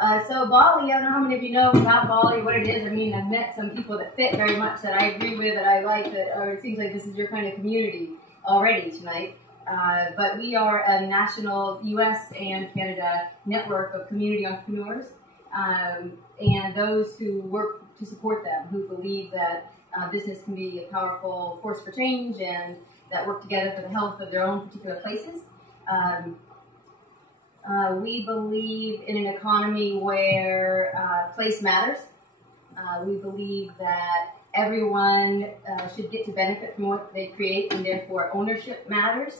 So BALLE, I don't know how many of you know about BALLE, what it is. I mean, I've met some people that fit very much, that I agree with, that I like, that it seems like this is your kind of community already tonight. But we are a national U.S. and Canada network of community entrepreneurs, and those who work to support them, who believe that business can be a powerful force for change and that work together for the health of their own particular places. We believe in an economy where place matters. We believe that everyone should get to benefit from what they create, and therefore ownership matters.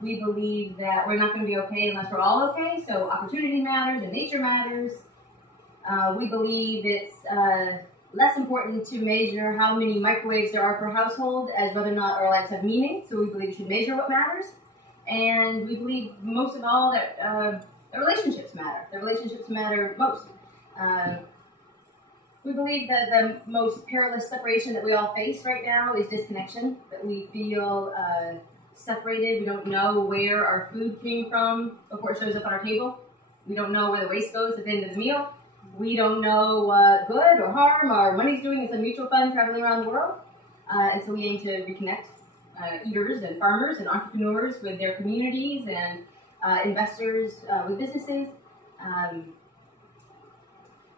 We believe that we're not going to be okay unless we're all okay, so opportunity matters and nature matters. We believe it's less important to measure how many microwaves there are per household as whether or not our lives have meaning, so we believe we should measure what matters. And we believe most of all that the relationships matter. The relationships matter most. We believe that the most perilous separation that we all face right now is disconnection, that we feel separated. We don't know where our food came from before it shows up on our table. We don't know where the waste goes at the end of the meal. We don't know what good or harm our money's doing in some mutual fund traveling around the world. And so we aim to reconnect eaters and farmers and entrepreneurs with their communities and investors with businesses.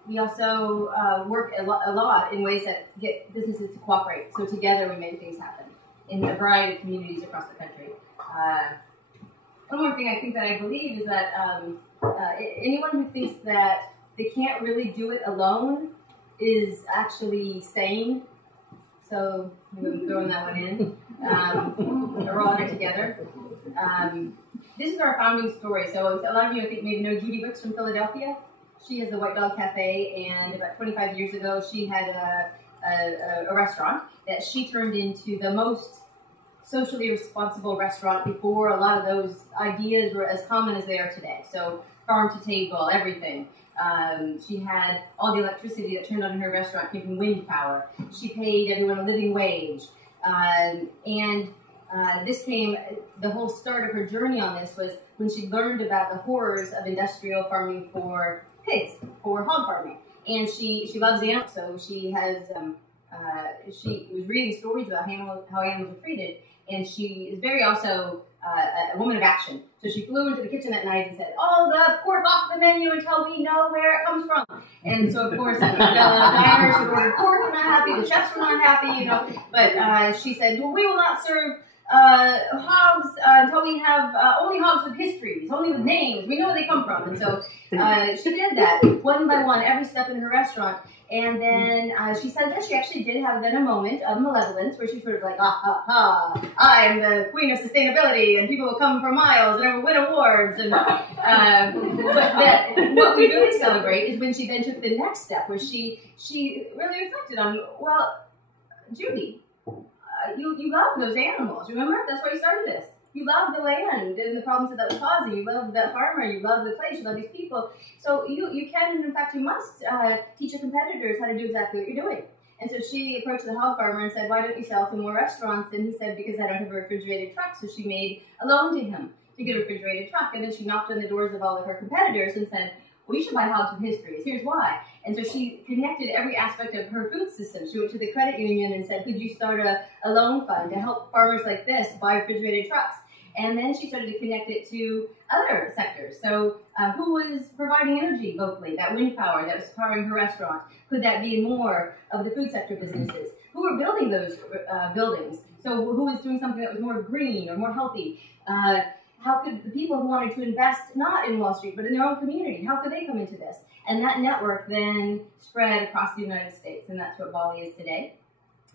We also work a lot in ways that get businesses to cooperate. So together we make things happen in a variety of communities across the country. One more thing I think that I believe is that anyone who thinks that they can't really do it alone is actually sane. So I'm throwing that one in. We're all in it together. This is our founding story. So a lot of you, I think, maybe know Judy Wicks from Philadelphia. She has the White Dog Cafe, and about 25 years ago, she had a restaurant that she turned into the most socially responsible restaurant before a lot of those ideas were as common as they are today. So farm to table, everything. She had all the electricity that turned on in her restaurant came from wind power. She paid everyone a living wage. This came, the whole start of her journey on this was when she learned about the horrors of industrial farming for pigs, for hog farming. And she loves animals, so she has, she was reading stories about how animals are treated, and she is very also a woman of action. So she flew into the kitchen that night and said, "All the pork off the menu until we know where it comes from." And so, of course, the diners who ordered pork were not happy, the chefs were not happy, you know. But she said, "Well, we will not serve hogs until we have only hogs with histories, only with names. We know where they come from." And so she did that one by one, every step in her restaurant. And then she said that she actually did have then a moment of malevolence where she sort of like, I'm the queen of sustainability, and people will come for miles and I will win awards. And but that what we really celebrate is when she then took the next step, where she really reflected on, well, Judy, you love those animals. Remember, that's why you started this. You love the land and the problems that was causing. You love that farmer. You love the place. You love these people. So you can, and in fact, you must teach your competitors how to do exactly what you're doing. And so she approached the hog farmer and said, "Why don't you sell to more restaurants?" And he said, "Because I don't have a refrigerated truck." So she made a loan to him to get a refrigerated truck. And then she knocked on the doors of all of her competitors and said, "We should buy hogs with histories. Here's why." And so she connected every aspect of her food system. She went to the credit union and said, "Could you start a loan fund to help farmers like this buy refrigerated trucks?" And then she started to connect it to other sectors. So who was providing energy locally, that wind power that was powering her restaurant? Could that be more of the food sector businesses? Who were building those buildings? So who was doing something that was more green or more healthy? How could the people who wanted to invest not in Wall Street but in their own community, how could they come into this? And that network then spread across the United States, and that's what BALLE is today.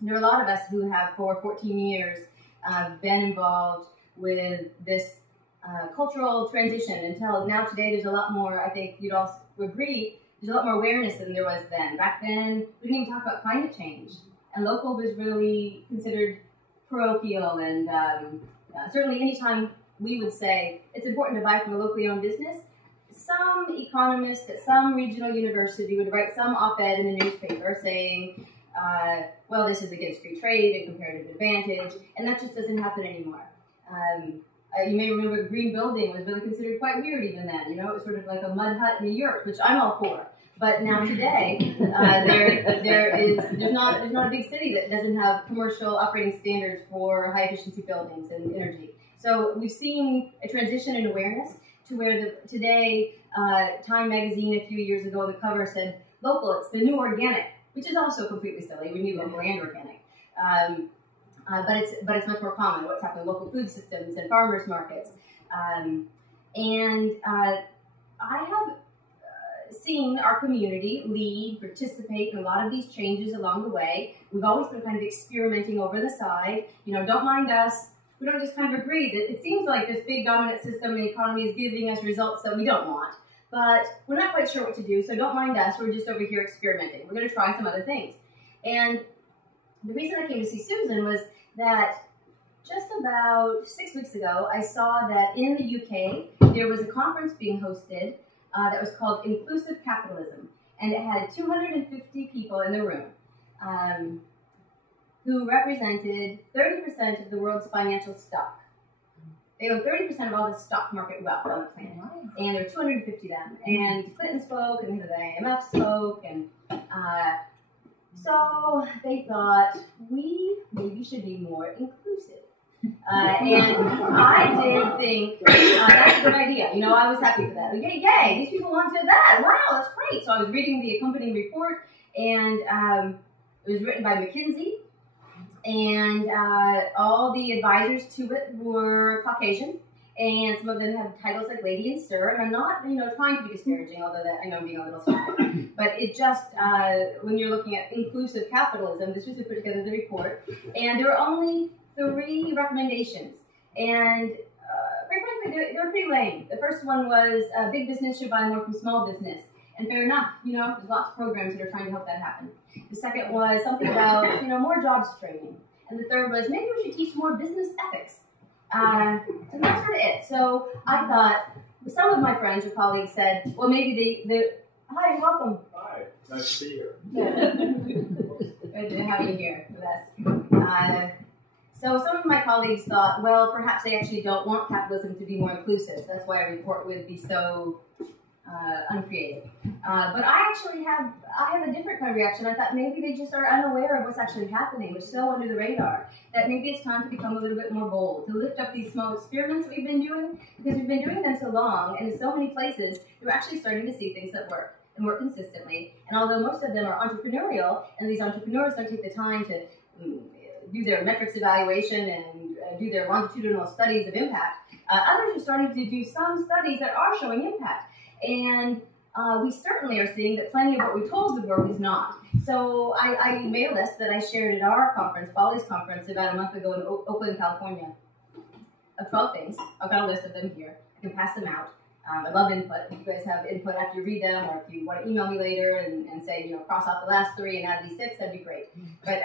There are a lot of us who have for 14 years been involved with this cultural transition until now. Today there's a lot more, I think you'd all agree, there's a lot more awareness than there was then. Back then, we didn't even talk about climate change. And local was really considered parochial, and certainly anytime we would say it's important to buy from a locally owned business, some economist at some regional university would write some op-ed in the newspaper saying, well, this is against free trade and comparative advantage, and that just doesn't happen anymore. You may remember green building was really considered quite weird even then. You know, it was sort of like a mud hut in a yurt, which I'm all for. But now today, there's not a big city that doesn't have commercial operating standards for high efficiency buildings and energy. So we've seen a transition in awareness to where today, Time magazine a few years ago, the cover said, local, it's the new organic, which is also completely silly. We need local and organic. But it's much more common. What's happening in local food systems and farmers markets. I have seen our community lead, participate in a lot of these changes along the way. We've always been kind of experimenting over the side. You know, don't mind us. We don't just kind of agree that it seems like this big dominant system and economy is giving us results that we don't want. But we're not quite sure what to do, so don't mind us. We're just over here experimenting. We're going to try some other things. And the reason I came to see Susan was that just about 6 weeks ago, I saw that in the UK, there was a conference being hosted that was called Inclusive Capitalism. And it had 250 people in the room who represented 30% of the world's financial stock. They own 30% of all the stock market wealth on the planet. And there were 250 of them. And Clinton spoke, and the head of the IMF spoke, and so they thought, we maybe should be more inclusive. And I did think, that's a good idea. You know, I was happy for that. Yay, these people wanted that. Wow, that's great. So I was reading the accompanying report, and it was written by McKinsey, and all the advisors to it were Caucasian, and some of them have titles like Lady and Sir, and I'm not, you know, trying to be disparaging, although that I know I'm being a little stupid, but it just, when you're looking at inclusive capitalism, this was to put together the report, and there were only 3 recommendations, and quite frankly, they were pretty lame. The first one was big business should buy more from small business, and fair enough, you know, there's lots of programs that are trying to help that happen. The second was something about, you know, more jobs training, and the third was maybe we should teach more business ethics. And that's sort of it. So I thought, some of my friends or colleagues said, well, maybe hi, welcome. Hi, nice to be here. Good to have you here with us. So some of my colleagues thought, well, perhaps they actually don't want capitalism to be more inclusive. That's why a report would be so uncreative. But I actually have a different kind of reaction. I thought maybe they just are unaware of what's actually happening. We're so under the radar that maybe it's time to become a little bit more bold, to lift up these small experiments we've been doing, because we've been doing them so long, and in so many places, we're actually starting to see things that work, and work consistently. And although most of them are entrepreneurial, and these entrepreneurs don't take the time to do their metrics evaluation and do their longitudinal studies of impact, others are starting to do some studies that are showing impact. And we certainly are seeing that plenty of what we told would work is not. So I made a list that I shared at our conference, BALLE's conference, about a month ago in Oakland, California, of 12 things. I've got a list of them here. I can pass them out. I love input. If you guys have input after you read them, or if you want to email me later and say, you know, cross off the last 3 and add these 6, that'd be great. But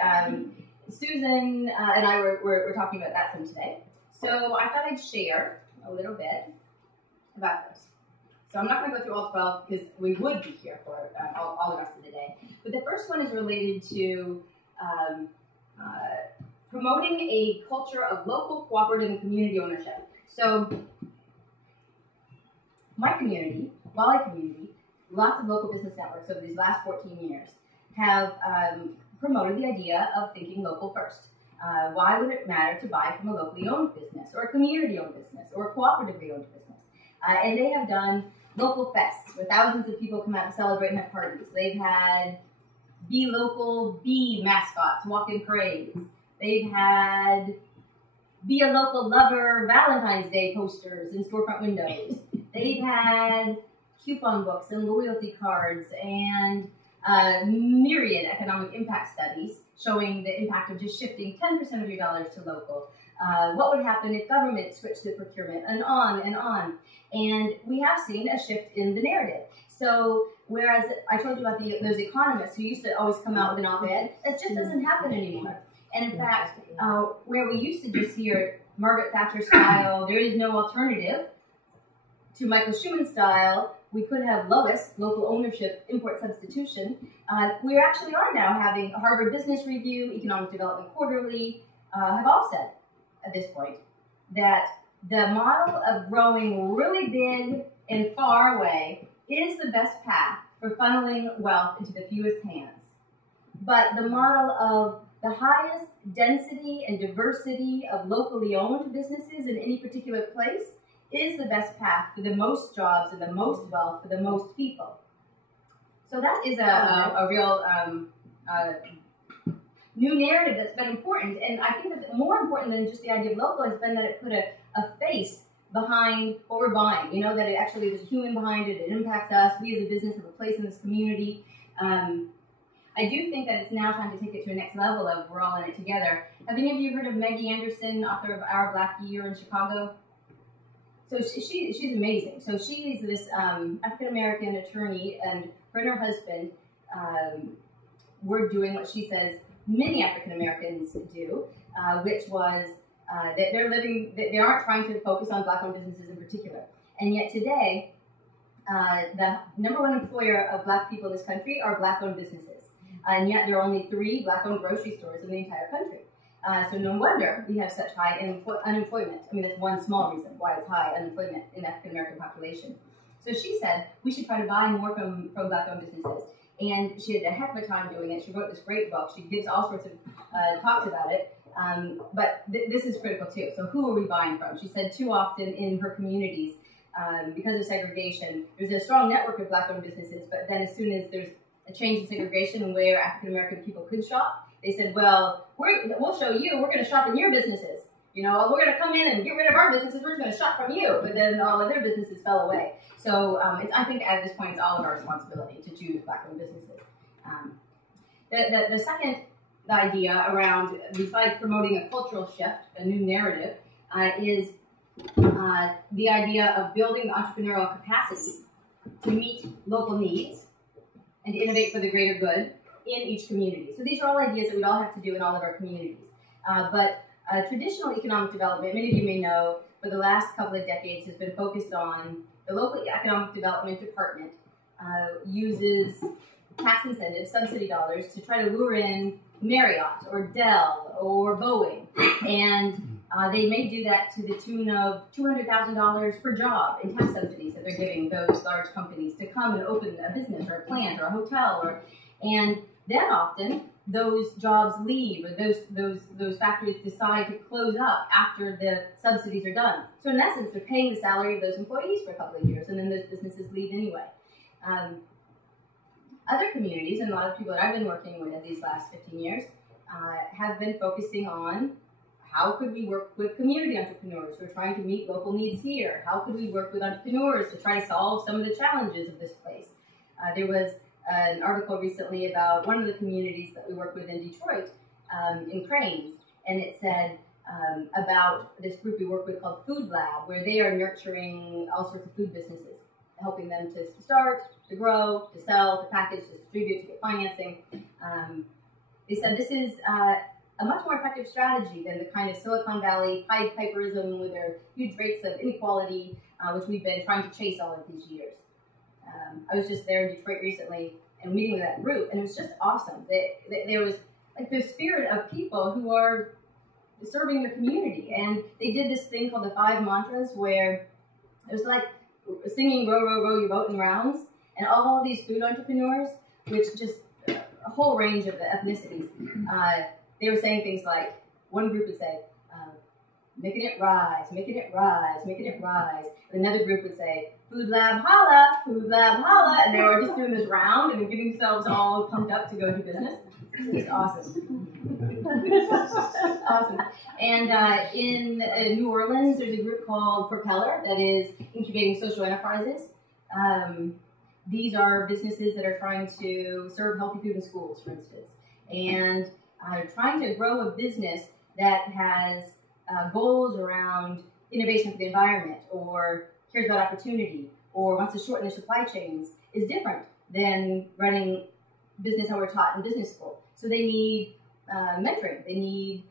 Susan and I were talking about that some today. So I thought I'd share a little bit about those. So I'm not going to go through all 12 because we would be here for all the rest of the day. But the first one is related to promoting a culture of local, cooperative, and community ownership. So my community, BALLE community, lots of local business networks over these last 14 years have promoted the idea of thinking local first. Why would it matter to buy from a locally owned business, or a community-owned business, or a cooperatively owned business? And they have done local fests where thousands of people come out and celebrate and have parties. They've had Be Local bee mascots walk in parades. They've had Be a Local Lover Valentine's Day posters in storefront windows. They've had coupon books and loyalty cards and myriad economic impact studies showing the impact of just shifting 10% of your dollars to local. What would happen if government switched to procurement, and on and on. And we have seen a shift in the narrative. So whereas I told you about those economists who used to always come out with an op-ed, that just doesn't happen anymore. And in fact, where we used to just hear Margaret Thatcher style, there is no alternative, to Michael Schumann style, we could have LOIS, local ownership, import substitution. We actually are now having a Harvard Business Review, Economic Development Quarterly, have all said at this point that the model of growing really big and far away is the best path for funneling wealth into the fewest hands. But the model of the highest density and diversity of locally owned businesses in any particular place is the best path for the most jobs and the most wealth for the most people. So that is a real new narrative that's been important. And I think that more important than just the idea of local has been that it put a face behind what we're buying. You know, that it actually, there's a human behind it, it impacts us, we as a business have a place in this community. I do think that it's now time to take it to a next level of we're all in it together. Have any of you heard of Maggie Anderson, author of Our Black Year in Chicago? So she's amazing. So she is this African-American attorney, and her and her husband were doing what she says many African-Americans do, which was that they aren't trying to focus on Black-owned businesses in particular. And yet today, the #1 employer of Black people in this country are Black-owned businesses. And yet there are only 3 Black-owned grocery stores in the entire country. So no wonder we have such high unemployment. I mean, that's one small reason why it's high unemployment in the African-American population. So she said we should try to buy more from Black-owned businesses. And she had a heck of a time doing it. She wrote this great book. She gives all sorts of talks about it. But this is critical too. So who are we buying from? She said too often in her communities, because of segregation, there's a strong network of Black-owned businesses, but then as soon as there's a change in segregation and where African-American people could shop, they said, well, we'll show you, we're going to shop in your businesses. You know, we're going to come in and get rid of our businesses, we're just going to shop from you. But then all of their businesses fell away. So I think at this point, it's all of our responsibility to choose Black-owned businesses. The second idea around, besides promoting a cultural shift, a new narrative, is the idea of building entrepreneurial capacity to meet local needs and to innovate for the greater good in each community. So these are all ideas that we'd all have to do in all of our communities. But traditional economic development, many of you may know, for the last couple of decades has been focused on the local economic development department uses tax incentives, subsidy dollars, to try to lure in Marriott or Dell or Boeing. And they may do that to the tune of $200,000 per job in tax subsidies that they're giving those large companies to come and open a business or a plant or a hotel. And then often those jobs leave, or those factories decide to close up after the subsidies are done. So in essence, they're paying the salary of those employees for a couple of years, and then those businesses leave anyway. Other communities, and a lot of people that I've been working with these last 15 years, have been focusing on how could we work with community entrepreneurs who are trying to meet local needs here? How could we work with entrepreneurs to try to solve some of the challenges of this place? There was an article recently about one of the communities that we work with in Detroit, in Cranes, and it said about this group we work with called Food Lab, where they are nurturing all sorts of food businesses, helping them to start, to grow, to sell, to package, to distribute, to get financing. They said this is a much more effective strategy than the kind of Silicon Valley Pied Piperism with their huge rates of inequality, which we've been trying to chase all of these years. I was just there in Detroit recently and meeting with that group, and it was just awesome. There was like the spirit of people who are serving the community, and they did this thing called the 5 mantras, where it was like singing "Row, row, row your boat" in rounds, and all these food entrepreneurs, which just a whole range of the ethnicities, they were saying things like, one group would say, making it rise, making it rise, making it rise. And another group would say, food lab holla, and they were just doing this round and getting themselves all pumped up to go do business. It's awesome. Awesome. And in New Orleans, there's a group called Propeller that is incubating social enterprises. These are businesses that are trying to serve healthy food in schools, for instance, and trying to grow a business that has goals around innovation for the environment, or cares about opportunity, or wants to shorten their supply chains, is different than running business how we're taught in business school. So they need mentoring, they need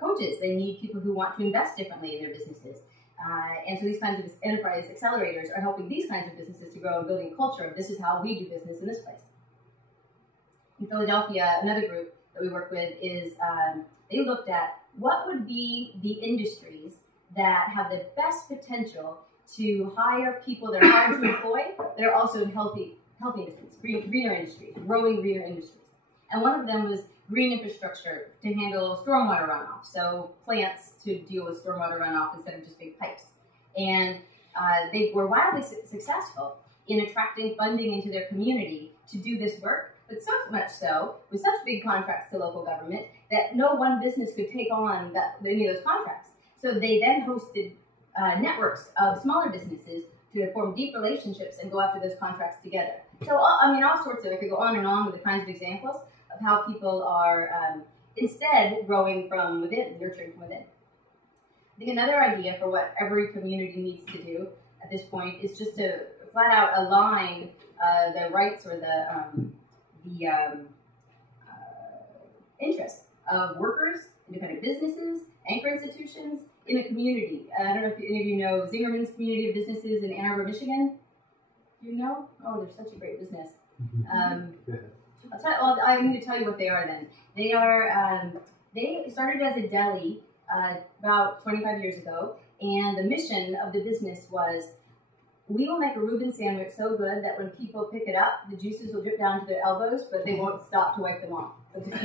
coaches, they need people who want to invest differently in their businesses. And so these kinds of enterprise accelerators are helping these kinds of businesses to grow and building a culture of this is how we do business in this place. In Philadelphia, another group that we work with is, they looked at what would be the industries that have the best potential to hire people that are hard to employ, that are also in healthy industries, greener industries, growing greener industries. And one of them was green infrastructure to handle stormwater runoff, so plants to deal with stormwater runoff instead of just big pipes. And they were wildly successful in attracting funding into their community to do this work, but so much so, with such big contracts to local government, that no one business could take on any of those contracts. So they then hosted networks of smaller businesses to form deep relationships and go after those contracts together. So, all sorts of, I could go on and on with the kinds of examples of how people are instead growing from within, nurturing from within. I think another idea for what every community needs to do at this point is just to flat out align the rights or the interests of workers, independent businesses, anchor institutions in a community. I don't know if any of you know Zingerman's Community of Businesses in Ann Arbor, Michigan. Do you know? Oh, they're such a great business. I'm going to tell you what they are then. They are, they started as a deli about 25 years ago, and the mission of the business was, we will make a Reuben sandwich so good that when people pick it up, the juices will drip down to their elbows, but they won't stop to wipe them off. And they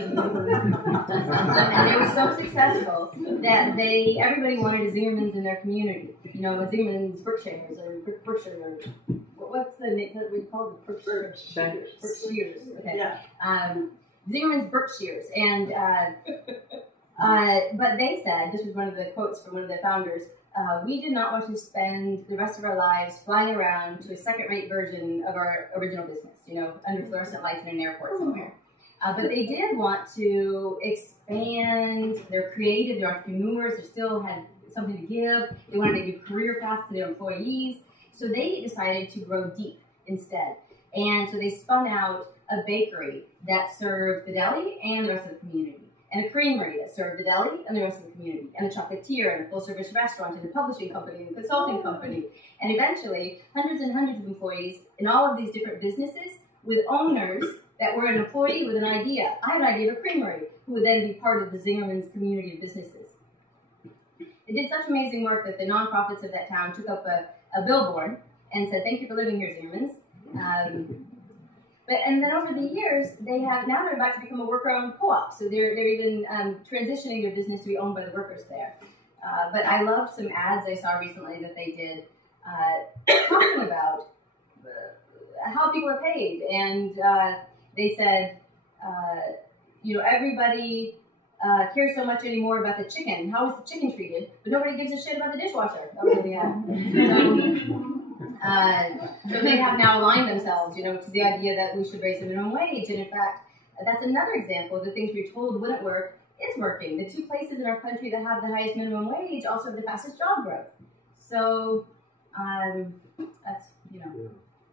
were so successful that everybody wanted a Zingerman's in their community. You know, a Zingerman's Berkshires or Berkshire, or what's the name? What do you call it? Berkshires. Okay. Yeah. Zingerman's Berkshires, and but they said, this was one of the quotes from one of the founders. We did not want to spend the rest of our lives flying around to a second-rate version of our original business, you know, under fluorescent lights in an airport somewhere. But they did want to expand. They're creative, they're entrepreneurs, they still had something to give. They wanted to give career paths to their employees. So they decided to grow deep instead. And so they spun out a bakery that served the deli and the rest of the community, and a creamery that served the deli and the rest of the community, and a chocolatier, and a full-service restaurant, and a publishing company, and a consulting company, and eventually hundreds and hundreds of employees in all of these different businesses with owners that were an employee with an idea. I had an idea of a creamery, who would then be part of the Zingerman's Community of Businesses. They did such amazing work that the nonprofits of that town took up a billboard and said, "Thank you for living here, Zingerman's." And then over the years, now they're about to become a worker-owned co-op. So they're even transitioning their business to be owned by the workers there. But I loved some ads I saw recently that they did talking about how people are paid. And they said, you know, everybody cares so much anymore about the chicken. How is the chicken treated? But nobody gives a shit about the dishwasher. That was what they had. So they have now aligned themselves, you know, to the idea that we should raise the minimum wage. And in fact, that's another example of the things we were told wouldn't work is working. The two places in our country that have the highest minimum wage also have the fastest job growth. So that's, you know,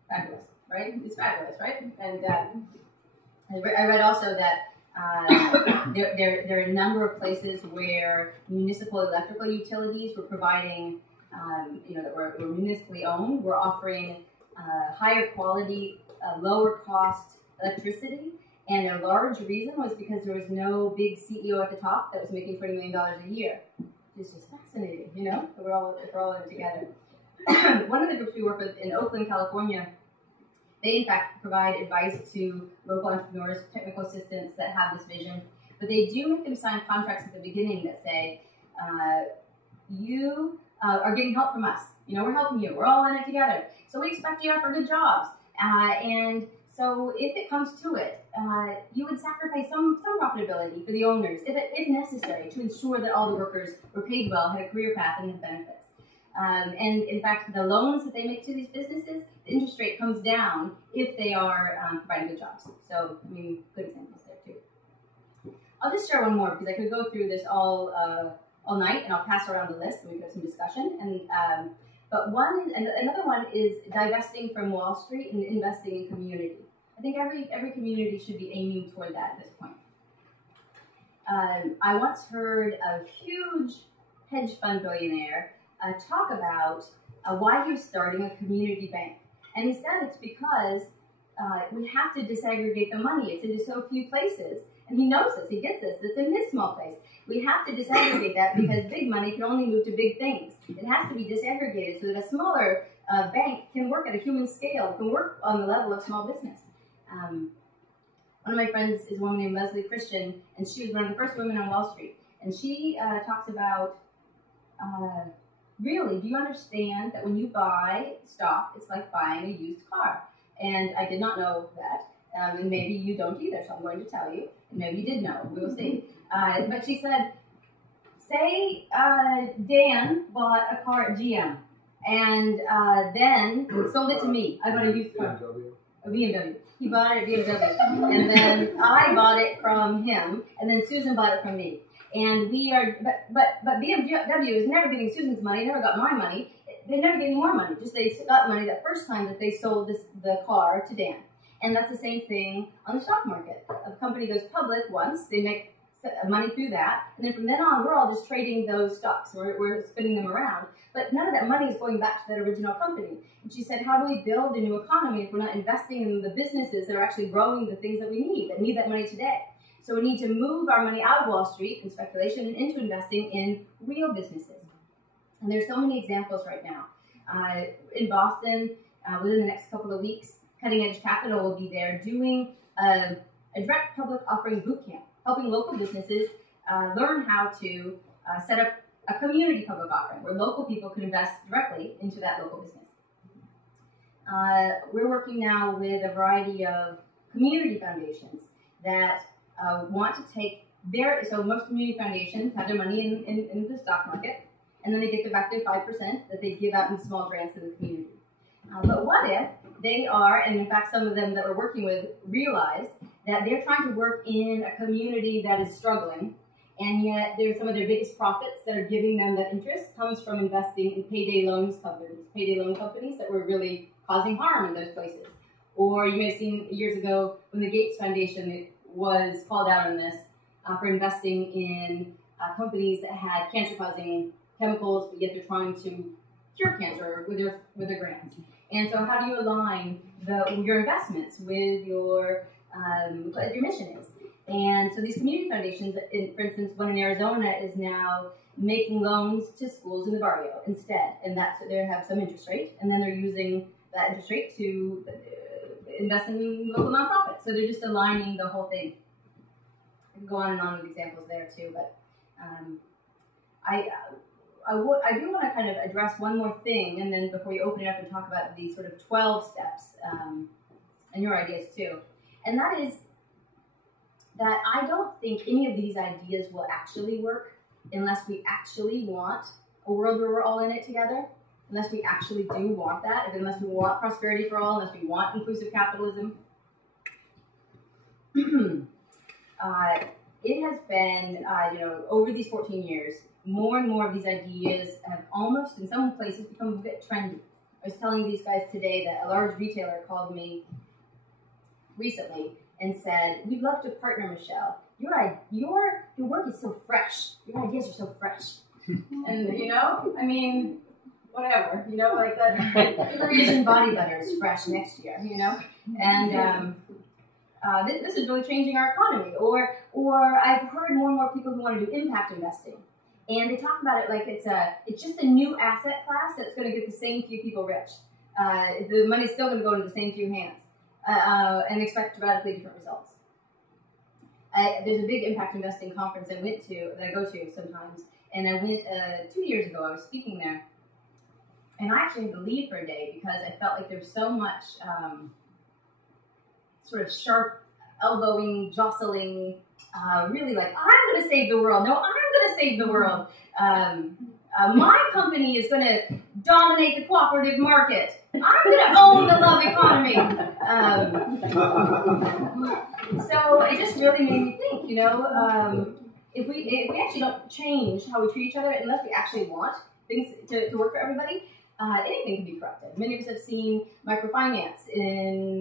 fabulous, right? It's fabulous, right? And I read also that there are a number of places where municipal electrical utilities were providing, you know, that were municipally owned, were offering higher quality, lower cost electricity. And a large reason was because there was no big CEO at the top that was making $20 million a year. It's just fascinating, you know? We're all in it together. One of the groups we work with in Oakland, California, they in fact provide advice to local entrepreneurs, technical assistants that have this vision. But they do make them sign contracts at the beginning that say, you are getting help from us. You know, we're helping you. We're all in it together. So we expect you to offer good jobs. And so if it comes to it, you would sacrifice some profitability for the owners, if necessary, to ensure that all the workers were paid well, had a career path, and had benefits. And in fact, the loans that they make to these businesses, the interest rate comes down if they are providing good jobs. So, I mean, good examples there too. I'll just share one more because I could go through this all night, and I'll pass around the list and we could have some discussion. And but another one is divesting from Wall Street and investing in community. I think every community should be aiming toward that at this point. I once heard a huge hedge fund billionaire talk about why he was starting a community bank. And he said it's because we have to disaggregate the money. It's into so few places And he knows this, he gets this, it's in his small place. We have to disaggregate that because big money can only move to big things. It has to be disaggregated so that a smaller bank can work at a human scale, can work on the level of small business. One of my friends is a woman named Leslie Christian, and she was one of the first women on Wall Street. And she talks about, really, do you understand that when you buy stock, it's like buying a used car? And I did not know that, and maybe you don't either, so I'm going to tell you. And maybe you did know, we will see. But she said, say Dan bought a car at GM, and then sold it to me. I bought a used car. A BMW. He bought it at BMW, and then I bought it from him, and then Susan bought it from me. And we are, but BMW is never getting Susan's money, never got my money. They never get any more money. Just they got money that first time that they sold the car to Dan. And that's the same thing on the stock market. A company goes public once, they make money through that, and then from then on, we're all just trading those stocks. We're spinning them around. But none of that money is going back to that original company. And she said, how do we build a new economy if we're not investing in the businesses that are actually growing the things that we need that money today? So we need to move our money out of Wall Street and speculation and into investing in real businesses. And there's so many examples right now. In Boston, within the next couple of weeks, Cutting Edge Capital will be there doing a direct public offering boot camp, helping local businesses learn how to set up a community public offering where local people can invest directly into that local business. We're working now with a variety of community foundations that want to take so most community foundations have their money in the stock market, and then they get back their 5% that they give out in small grants to the community. But what if they are, and in fact some of them that we're working with realize that they're trying to work in a community that is struggling, and yet there's some of their biggest profits that are giving them that interest comes from investing in payday loan companies that were really causing harm in those places. Or you may have seen years ago when the Gates Foundation was called out on this for investing in companies that had cancer-causing chemicals, but yet they're trying to cure cancer with their grants. And so how do you align your investments with what your mission is? And so these community foundations, for instance, one in Arizona is now making loans to schools in the barrio instead, and that's they have some interest rate, and then they're using that interest rate to invest in local nonprofits. So they're just aligning the whole thing. I can go on and on with examples there too, but I do want to kind of address one more thing, and then before you open it up and talk about these sort of 12 steps and your ideas too, and that is that I don't think any of these ideas will actually work unless we actually want a world where we're all in it together, unless we actually do want that, unless we want prosperity for all, unless we want inclusive capitalism. It has been, over these 14 years, more and more of these ideas have almost, in some places, become a bit trendy. I was telling these guys today that a large retailer called me recently and said, "We'd love to partner, Michelle. Your work is so fresh. Your ideas are so fresh." And whatever, like that Parisian body butter is fresh next year, And this is really changing our economy. Or I've heard more and more people who want to do impact investing. And they talk about it like it's just a new asset class that's going to get the same few people rich. The money's still going to go into the same few hands. And expect radically different results. There's a big impact investing conference that I go to sometimes, and I went 2 years ago. I was speaking there, and I actually had to leave for a day because I felt like there was so much sort of sharp elbowing, jostling, really like, I'm going to save the world. No, I'm going to save the world. My company is going to dominate the cooperative market. I'm going to own the love economy. So it just really made me think, if we actually don't change how we treat each other, unless we actually want things to work for everybody, anything can be corrupted. Many of us have seen microfinance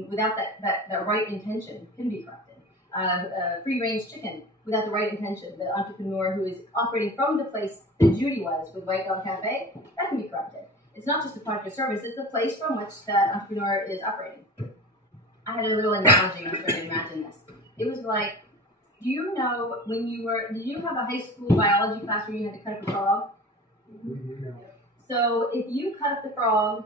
without that right intention can be corrupted. Free-range chicken without the right intention. The entrepreneur who is operating from the place that Judy was with White Dog Cafe, that can be corrupted. It's not just a product or service, it's the place from which that entrepreneur is operating. I had a little analogy when I started to imagine this. It was like, Do you know when you were, did you have a high school biology class where you had to cut up a frog? So if you cut up the frog,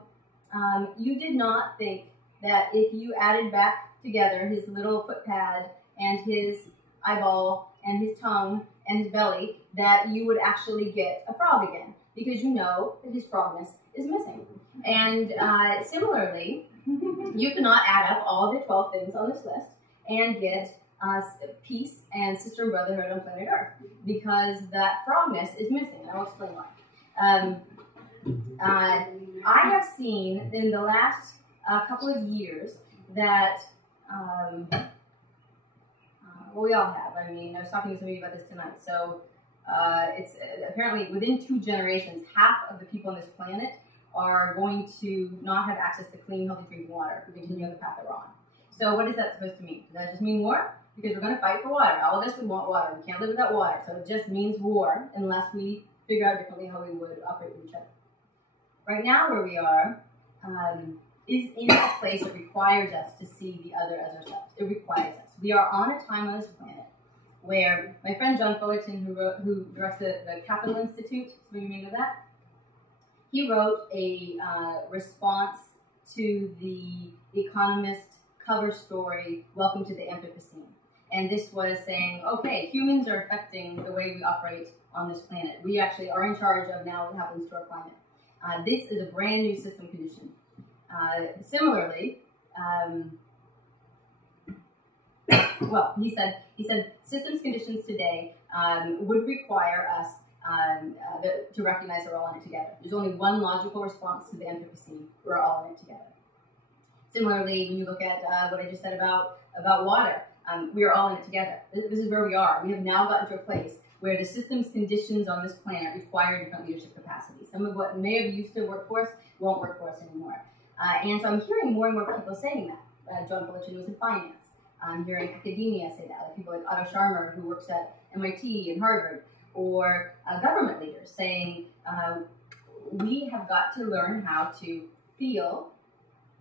you did not think that if you added back together his little foot pad and his eyeball and his tongue and his belly, that you would actually get a frog again, because you know that his frogness is missing. And similarly, you cannot add up all the 12 things on this list and get peace and sister and brotherhood on planet Earth, because that frogness is missing. And I'll explain why. I have seen in the last couple of years that, well, we all have. I mean, I was talking to somebody about this tonight. So it's apparently within 2 generations, half of the people on this planet are going to not have access to clean, healthy drinking water if we continue on the path that we're on. So what is that supposed to mean? Does that just mean war? Because we're going to fight for water. All of us, we want water. We can't live without water. So it just means war unless we figure out differently how we would operate with each other. Right now, where we are is in a place that requires us to see the other as ourselves. It requires us. We are on a time on this planet where my friend John Fullerton, who directs the Capital Institute, some of you may know that, he wrote a response to the Economist cover story, Welcome to the Anthropocene. And this was saying, okay, humans are affecting the way we operate on this planet. We actually are in charge of now what happens to our climate. This is a brand new system condition. Similarly, well, he said systems conditions today would require us to recognize that we're all in it together. There's only one logical response to the Anthropocene. We're all in it together. Similarly, when you look at what I just said about water, we are all in it together. This is where we are. We have now gotten to a place where the systems conditions on this planet require different leadership capacities. Some of what may have used to work for us won't work for us anymore. And so I'm hearing more and more people saying that. John Fullerton was in finance. I'm hearing academia say that, like people like Otto Scharmer, who works at MIT and Harvard, or government leaders saying, we have got to learn how to feel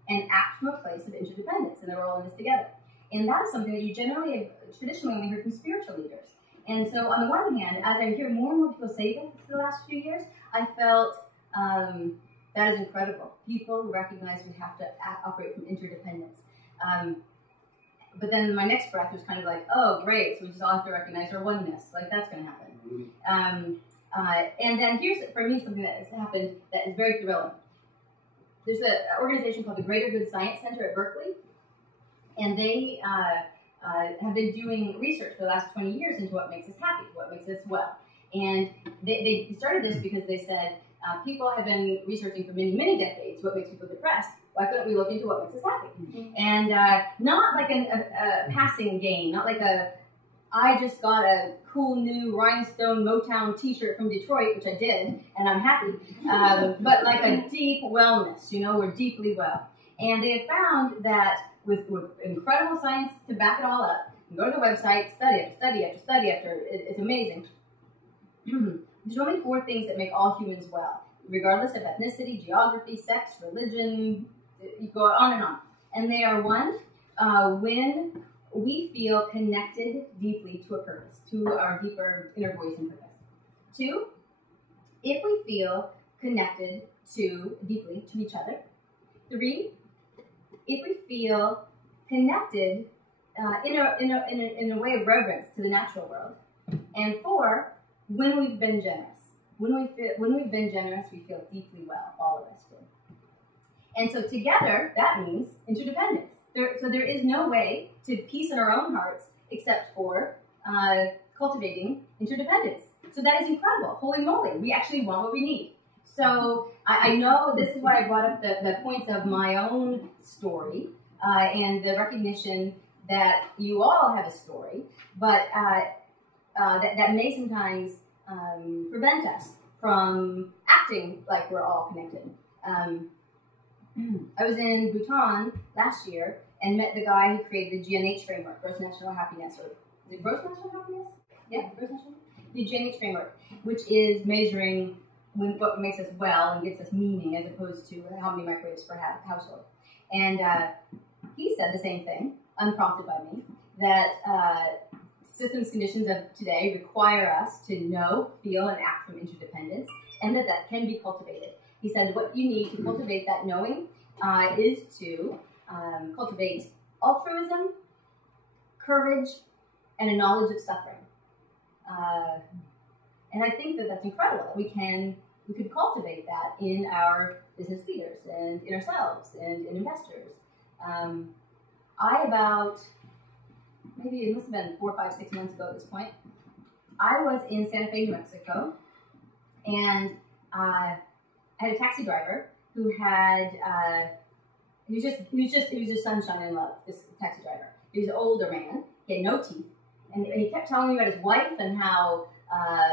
and act from a place of interdependence, and they're all in this together. And that is something that you generally have traditionally only heard from spiritual leaders. And so on the one hand, as I hear more and more people say this for the last few years, I felt that is incredible. People who recognize we have to operate from interdependence. But then my next breath was kind of like, oh, great, so we just all have to recognize our oneness. Like, that's going to happen. And then here's, for me, something that has happened that is very thrilling. There's an organization called the Greater Good Science Center at Berkeley, and they have been doing research for the last 20 years into what makes us happy, what makes us well. And they started this because they said, people have been researching for many, many decades what makes people depressed. Why couldn't we look into what makes us happy? Mm-hmm. And not like a passing game, not like I just got a cool new rhinestone Motown t-shirt from Detroit, which I did, and I'm happy, but like a deep wellness, we're deeply well. And they have found that with incredible science to back it all up, you go to the website, study after study after study after, it's amazing. There's only 4 things that make all humans well, regardless of ethnicity, geography, sex, religion, you go on and on. And they are 1, when we feel connected deeply to a purpose, to our deeper inner voice and purpose. 2, if we feel connected deeply to each other. 3, if we feel connected in a way of reverence to the natural world. And 4, when we've been generous. When we've been generous, we feel deeply well, all of us do. And so together, that means interdependence. So there is no way to peace in our own hearts except for cultivating interdependence. So that is incredible. Holy moly, we actually want what we need. So I know this is why I brought up the points of my own story and the recognition that you all have a story, but that may sometimes prevent us from acting like we're all connected. I was in Bhutan last year and met the guy who created the GNH framework, Gross National Happiness, or is it Gross National Happiness? Yeah, Gross National. The GNH framework, which is measuring what makes us well and gives us meaning as opposed to how many microwaves per household. And he said the same thing, unprompted by me, that systems conditions of today require us to know, feel, and act from interdependence, and that can be cultivated. He said what you need to cultivate that knowing is to cultivate altruism, courage, and a knowledge of suffering. And I think that that's incredible. We could cultivate that in our business leaders and in ourselves and in investors. Maybe it must have been 4, 5, 6 months ago at this point, I was in Santa Fe, New Mexico, and I had a taxi driver who had, he was just sunshine in love, this taxi driver. He was an older man, he had no teeth, and he kept telling me about his wife and how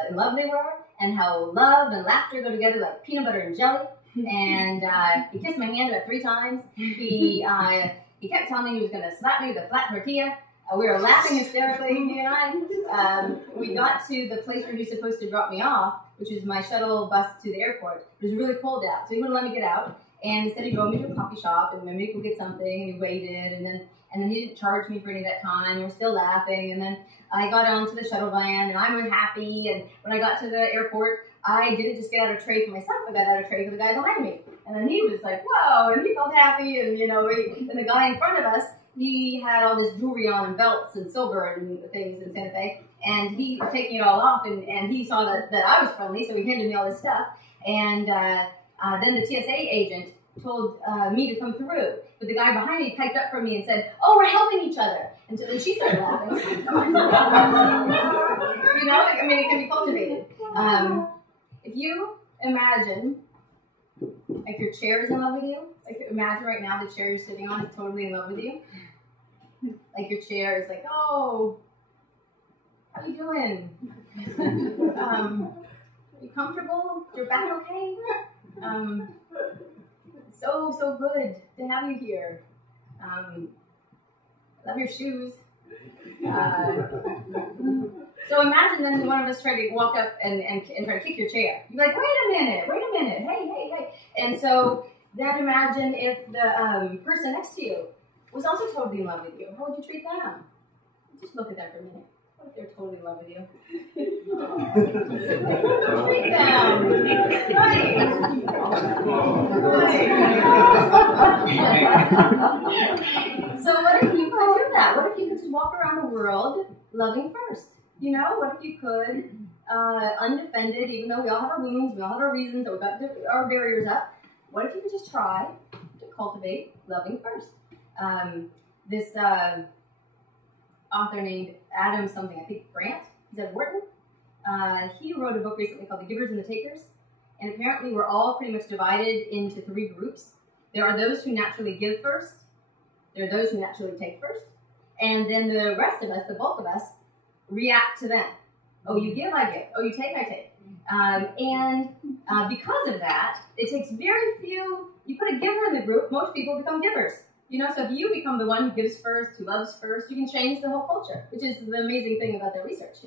in love they were, and how love and laughter go together like peanut butter and jelly. And he kissed my hand about 3 times. He kept telling me he was going to slap me with a flat tortilla. We were laughing hysterically, he and I. We got to the place where he was supposed to drop me off, which was my shuttle bus to the airport. It was really cold out, so he wouldn't let me get out. And he said he'd drove me to a coffee shop and maybe go get something, and he waited, and then he didn't charge me for any of that time. We were still laughing, and then I got onto the shuttle van, and I was happy. And when I got to the airport, I didn't just get out a tray for myself. I got out a tray for the guy behind me, and then he was like, "Whoa!" and he felt happy, and and the guy in front of us, he had all this jewelry on and belts and silver and things in Santa Fe, and he was taking it all off, and he saw that I was friendly, so he handed me all this stuff, and then the TSA agent told me to come through, but the guy behind me piped up from me and said, "Oh, we're helping each other," and so then she started laughing. It can be cultivated. If you imagine, like your chair is in love with you, like imagine right now the chair you're sitting on is totally in love with you. Like your chair is like, "Oh, how you doing? Are you comfortable? Is your back okay? So good to have you here. Love your shoes." So imagine then one of us tried to walk up and try to kick your chair. You'd be like, wait a minute, hey. And so then imagine if the person next to you was also totally in love with you. How would you treat them? Just look at that for a minute. What if they're totally in love with you? Treat them. Right. So what if you could do that? What if you could just walk around the world loving first? What if you could, undefended, even though we all have our wounds, we all have our reasons, that we've got our barriers up, what if you could just try to cultivate loving first? This author named Adam something, I think Grant, he's at Wharton. He wrote a book recently called The Givers and the Takers, and apparently we're all pretty much divided into 3 groups. There are those who naturally give first, there are those who naturally take first, and then the rest of us, the bulk of us, react to them. Oh, you give, I give. Oh, you take, I take. And because of that, it takes very few, you put a giver in the group, most people become givers. So if you become the one who gives first, who loves first, you can change the whole culture, which is the amazing thing about their research,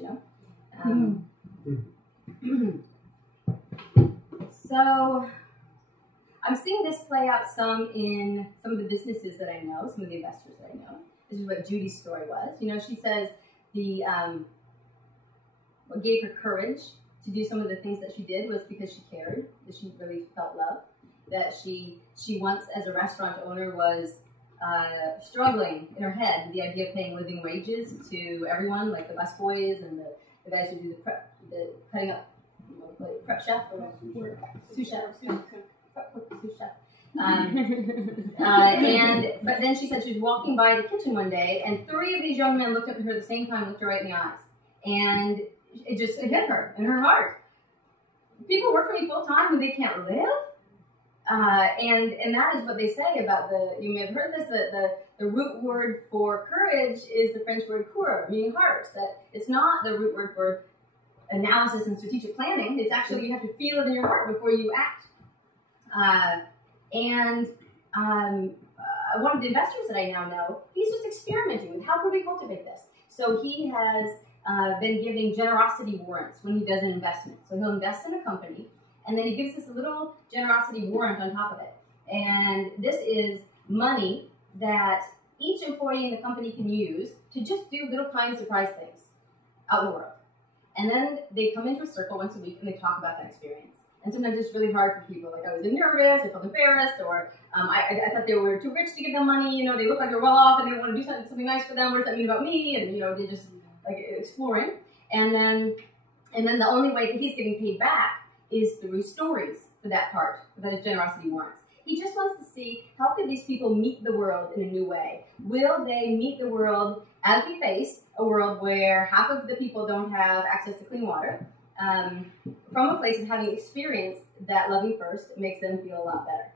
So I'm seeing this play out some in some of the businesses that I know, some of the investors that I know. This is what Judy's story was. She says what gave her courage to do some of the things that she did was because she cared, that she really felt love, that she once as a restaurant owner was struggling in her head with the idea of paying living wages to everyone, like the busboys and the guys who do the cutting up, prep chef or sous chef. But then she said she was walking by the kitchen one day, and 3 of these young men looked up at her at the same time, looked her right in the eyes, and it hit her in her heart. People work for me full time when they can't live, and that is what they say about you may have heard this, that the root word for courage is the French word coeur, meaning heart. That it's not the root word for analysis and strategic planning. It's actually you have to feel it in your heart before you act. One of the investors that I now know, he's just experimenting with how could we cultivate this. So he has been giving generosity warrants when he does an investment. So he'll invest in a company, and then he gives us a little generosity warrant on top of it. And this is money that each employee in the company can use to just do little kind surprise things. out in the world. And then they come into a circle once a week and they talk about that experience. And sometimes it's really hard for people. Like, I was nervous, I felt embarrassed, or I thought they were too rich to give them money. They look like they're well off and they want to do something nice for them. What does that mean about me? And they're just like exploring. And then the only way that he's getting paid back is through stories for that part that his generosity warrants. He just wants to see, how could these people meet the world in a new way? Will they meet the world as we face a world where half of the people don't have access to clean water, from a place of having experienced that loving first makes them feel a lot better.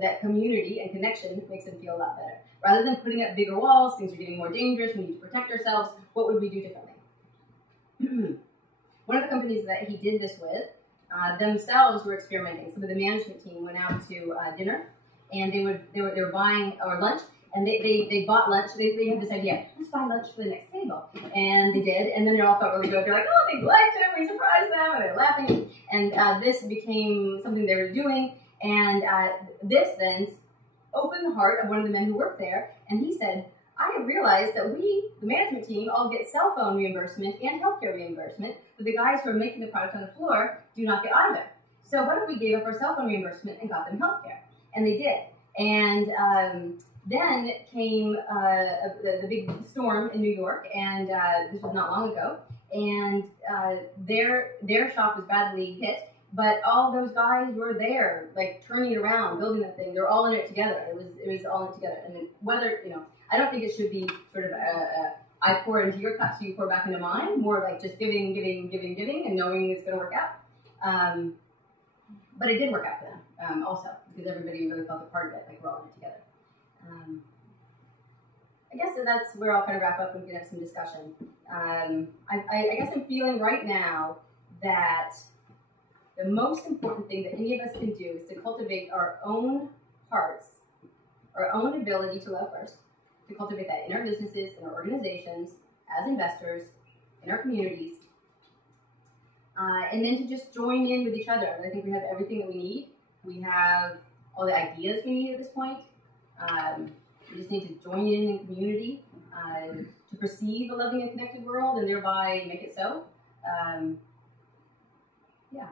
That community and connection makes them feel a lot better. Rather than putting up bigger walls, things are getting more dangerous, we need to protect ourselves, what would we do differently? One of the companies that he did this with, themselves were experimenting. Some of the management team went out to dinner, and they were buying, or lunch, and they bought lunch. They had this idea, let's buy lunch for the next table. And they did, and then they all felt really good. They're like, oh, they liked it, we surprised them, and they're laughing. And this became something they were doing, and this then opened the heart of one of the men who worked there, and he said, I have realized that we, the management team, all get cell phone reimbursement and healthcare reimbursement, but the guys who are making the product on the floor do not get either. So what if we gave up our cell phone reimbursement and got them healthcare? And they did. And then came the big storm in New York, and this was not long ago, and their shop was badly hit, but all those guys were there, like turning it around, building that thing. They're all in it together. It was all in it together. And whether, I don't think it should be sort of I pour into your cup so you pour back into mine, more like just giving, and knowing it's going to work out. But it did work out for them also, because everybody really felt a part of it, like we're all in it together. I guess that's where I'll kind of wrap up and get have some discussion. I guess I'm feeling right now that the most important thing that any of us can do is to cultivate our own hearts, our own ability to love first, to cultivate that in our businesses, in our organizations, as investors, in our communities, and then to just join in with each other. I think we have everything that we need. We have all the ideas we need at this point. We just need to join in community to perceive a loving and connected world and thereby make it so. Yeah.